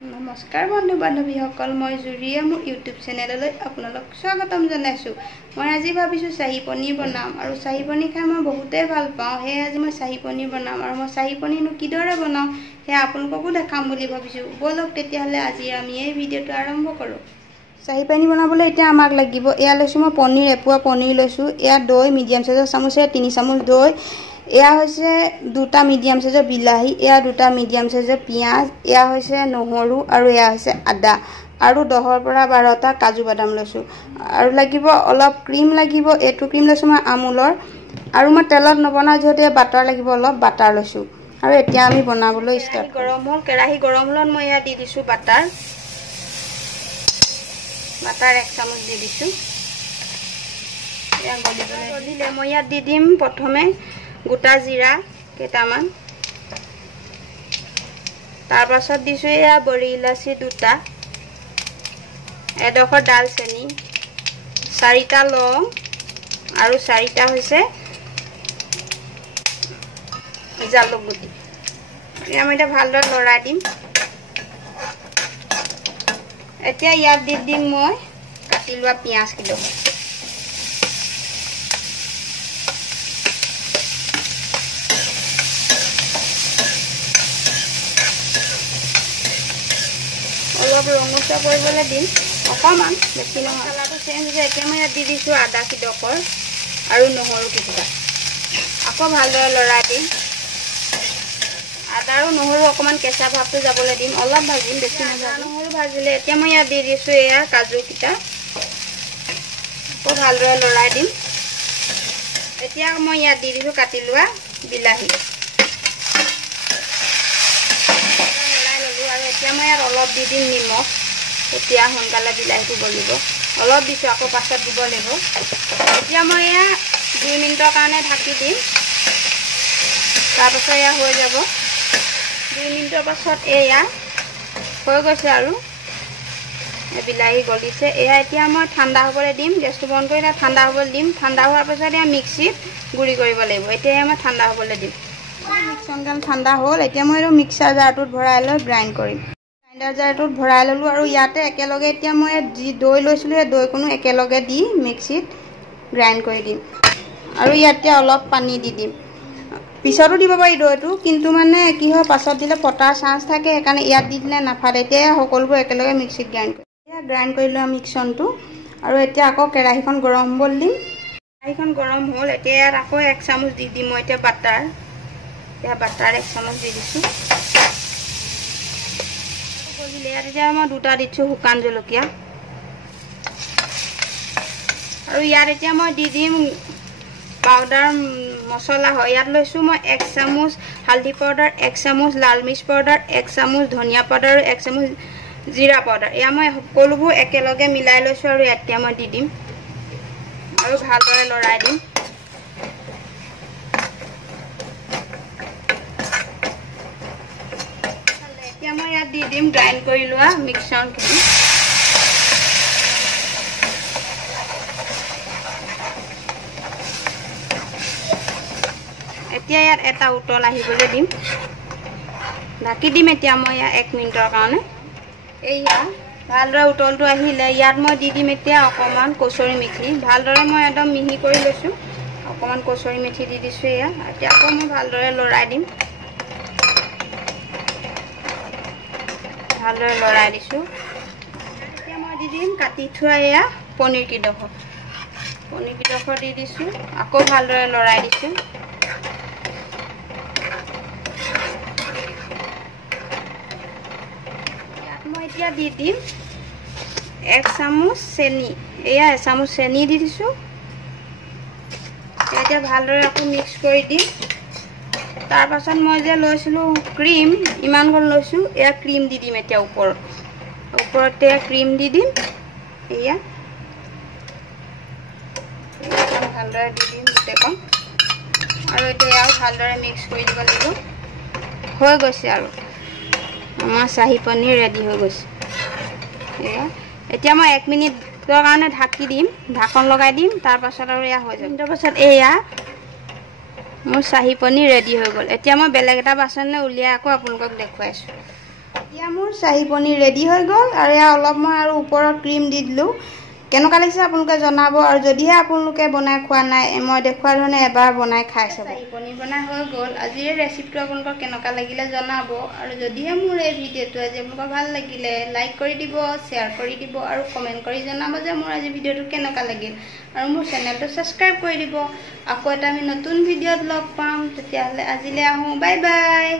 नमस्कार बंधु बान्धवीসকল মই জুৰিয়ে মোৰ ইউটিউব চেনেললৈ আপোনালোক স্বাগতম জনাইছো। মই আজি ভাবিছো শাহী পনীৰ বনাম আৰু শাহী পনীৰ খাই মই বহুতে ভাল পাওঁ। হে আজি মই শাহী পনীৰ বনাম আৰু মই শাহী পনীৰনো কিদৰে বনাম হে আপোনালোককো দেখাম বুলি ভাবিছো। বলক তেতিয়াহলে আজি আমি এই ভিডিঅটো আৰম্ভ কৰো। শাহী পনীৰ বনাবলৈ এতিয়া আমাক লাগিব এয়া লৈছো মই পনীৰ এপুৱা পনীৰ লৈছো, এয়া দৈ মিডিয়াম সাইজৰ চামুচে 3 চামুচ দৈ, এয়া হৈছে দুটা মিডিয়াম সাইজৰ বিলাহী, এয়া দুটা মিডিয়াম সাইজৰ পিয়াজ, এয়া হৈছে নহৰু আৰু এয়া হৈছে আদা আৰু 10 পৰা 12টা কাজু বাদাম লৈছো আৰু লাগিব অলপ ক্ৰীম লাগিব। এটো ক্ৰীম লৈছো মই আমুলৰ আৰু মই তেলত নবনাও যেতে বাটাৰ লাগিব, অলপ বাটাৰ লৈছো আৰু এতিয়া আমি বনাবলৈ ষ্টাৰ্ট গৰম হল। কেৰাহী গৰম হলত মই ইয়া দি দিছো বাটাৰ 1 চামুচ দি দিছো। এয়া গলিলে মই ইয়াত দি দিম প্ৰথমে গোটা জিৰা কেটামান, তাৰ পাছত দিছো এয়া বড়ি ইলাচি দুটা, এডোখৰ দালচেনি, 4টা লং আৰু 4টা হৈছে জালুক গুটি। এয়া মই এটা ভালদৰে লৰাই দিম। এতিয়া ইয়াত দি দিম মই কাটি লোৱা পিয়াজ কিলো, অলপ ৰঙচুৱা কৰিবলৈ দিম অকমান, বেছি নহয়। কালাৰটো চেঞ্জ হৈছে। এতিয়া মই ইয়াত দি দিছো আদা কিডোখৰ আৰু নহৰু কিটা, আকৌ ভালদৰে লৰাই দিম। আদা আৰু নহৰু অকমান কেঁচা ভাৱটো যাবলৈ দিম, অলপ ভাজিম, বেছি নাভাজিম। নহৰু ভাজিলে এতিয়া মই ইয়াত দি দিছো এয়া কাজু কিটা, আকৌ ভালদৰে লৰাই দিম। এতিয়া মই ইয়াত দি দিছো কাটি লোৱা বিলাহী, আৰু এতিয়া মই ইয়াত অলপ দি দিম নিমখ, এতিয়া সোনকালে বিলাহীটো গলিব। অলপ দিছো, আকৌ পাছত দিব লাগিব। এতিয়া মই এয়া 2 মিনিটৰ কাৰণে ঢাকি দিম, তাৰপাছত এয়া হৈ যাব। 2 মিনিটৰ পাছত এয়া হৈ গৈছে আৰু বিলাহী গলিছে। এয়া এতিয়া মই ঠাণ্ডা হ'বলৈ দিম, গেছটো বন্ধ কৰি ঠাণ্ডা হ'বলৈ দিম। ঠাণ্ডা হোৱাৰ পাছত এয়া মিক্সিত গুড়ি কৰিব লাগিব। এতিয়া মই ঠাণ্ডা হ'বলৈ দিম। মিক্সনগাল ঠাণ্ডা হ'ল। এতিয়া মই এই মিক্সাৰ জাৰটোত ভৰাই লৈ গ্ৰাইণ্ড কৰিম। গ্ৰাইণ্ডাৰ জাৰটোত ভৰাই ললো আৰু ইয়াতে একেলগে এতিয়া মই যি দৈ লৈছিলো এই দৈ কোনো একেলগে দি মিক্সিত গ্ৰাইণ্ড কৰি দিম আৰু ইয়াতে অলপ পানী দি দিম। পিছতো দিব পাৰি দৈটো, কিন্তু মানে কি হয় পাছত দিলে পটাৰ চান্স থাকে, সেইকাৰণে ইয়াত দি দিলে নাফাটে। এতিয়া সকলোবোৰ একেলগে মিক্সিত গ্ৰাইণ্ড কৰি গ্ৰাইণ্ড কৰি লোৱা মিক্সনটো আৰু এতিয়া আকৌ কেৰাহীখন গৰম হ'বলৈ দিম। কেৰাহীখন গৰম হ'ল। এতিয়া ইয়াত আকৌ 1 চামুচ দি দিম মই এতিয়া বাটাৰ। এতিয়া বাটাৰ 1 চামুচ দি দিছো। গলিলে ইয়াত এতিয়া মই 2টা দিছো শুকান জলকীয়া আৰু ইয়াত এতিয়া মই দি দিম পাউডাৰ মছলা হয়। ইয়াত লৈছো মই 1 চামুচ হালধি পাউডাৰ, 1 চামুচ লাল মিৰ্চ পাউডাৰ, 1 চামুচ ধনিয়া পাউডাৰ আৰু 1 চামুচ জিৰা পাউডাৰ। এয়া মই সকলোবোৰ একেলগে মিলাই লৈছো আৰু এতিয়া মই দি দিম আৰু ভালদৰে লৰাই দিম। এতিয়া মই ইয়াত দি দিম গ্ৰাইণ্ড কৰি লোৱা মিক্সনখিনি। এতিয়া ইয়াত এটা উতল আহিবলৈ দিম, ঢাকি দিম। এতিয়া মই ইয়াত 1 মিনিটৰ কাৰণে। এয়া ভালদৰে উতলটো আহিলে ইয়াত মই দি দিম এতিয়া অকমান কচুৰি মেথি। ভালদৰে মই একদম মিহি কৰি লৈছো, অকমান কচুৰি মেথি দি দিছো। এয়া এতিয়া আকৌ মই ভালদৰে লৰাই দিম, ভালদৰে লৰাই দিছো। এতিয়া মই দি দিম কাটি থোৱা এয়া পনীৰ কিডোখৰ দি দিছো, আকৌ ভালদৰে লৰাই দিছো। মই এতিয়া দি দিম 1 চামুচ চেনি, এয়া 1 চামুচ চেনি দি দিছো। এতিয়া ভালদৰে আকৌ মিক্স কৰি দিম। তাৰ পাছত মই যে লৈছিলো ক্ৰীম, ইমান গল লৈছো, এয়া ক্ৰীম দি দিম। এতিয়া ওপৰতে ক্ৰীম দি দিম। এয়া ভালদৰে দি দিম গোটেইখন আৰু এতিয়া ভালদৰে মিক্স কৰি দিব লাগিব। হৈ গৈছে আৰু আমাৰ শাহী পনীৰ ৰেডি হৈ গৈছে। এতিয়া মই 1 মিনিটৰ কাৰণে ঢাকি দিম, ঢাকন লগাই দিম। তাৰ পাছত আৰু এয়া হৈ যাব। তাৰ পাছত এয়া মোৰ শাহী পনীৰ ৰেডি হৈ গ'ল। এতিয়া মই বেলেগ এটা বাচনলৈ উলিয়াই আকৌ আপোনালোকক দেখুৱাইছো। এতিয়া মোৰ চাহী পনীৰ ৰেডি হৈ গ'ল আৰু এয়া অলপ মই আৰু ওপৰত ক্ৰীম দি দিলোঁ কেনেকুৱা লাগিছে আপোনালোকে জনাব আৰু যদিহে আপোনালোকে বনাই খোৱা নাই মই দেখুওৱা ধৰণে এবাৰ বনাই খাই চাব চাহী পনীৰ বনাই হৈ গ'ল আজিৰ ৰেচিপিটো আপোনালোকৰ কেনেকুৱা লাগিলে জনাব আৰু যদিহে মোৰ এই ভিডিঅ'টো আজি আপোনালোকৰ ভাল লাগিলে লাইক কৰি দিব শ্বেয়াৰ কৰি দিব আৰু কমেণ্ট কৰি জনাব যে মোৰ আজি ভিডিঅ'টো কেনেকুৱা লাগিল আৰু মোৰ চেনেলটো ছাবস্ক্ৰাইব কৰি দিব আকৌ এটা আমি নতুন ভিডিঅ'ত লগ পাম তেতিয়াহ'লে আজিলৈ আহোঁ বাই বাই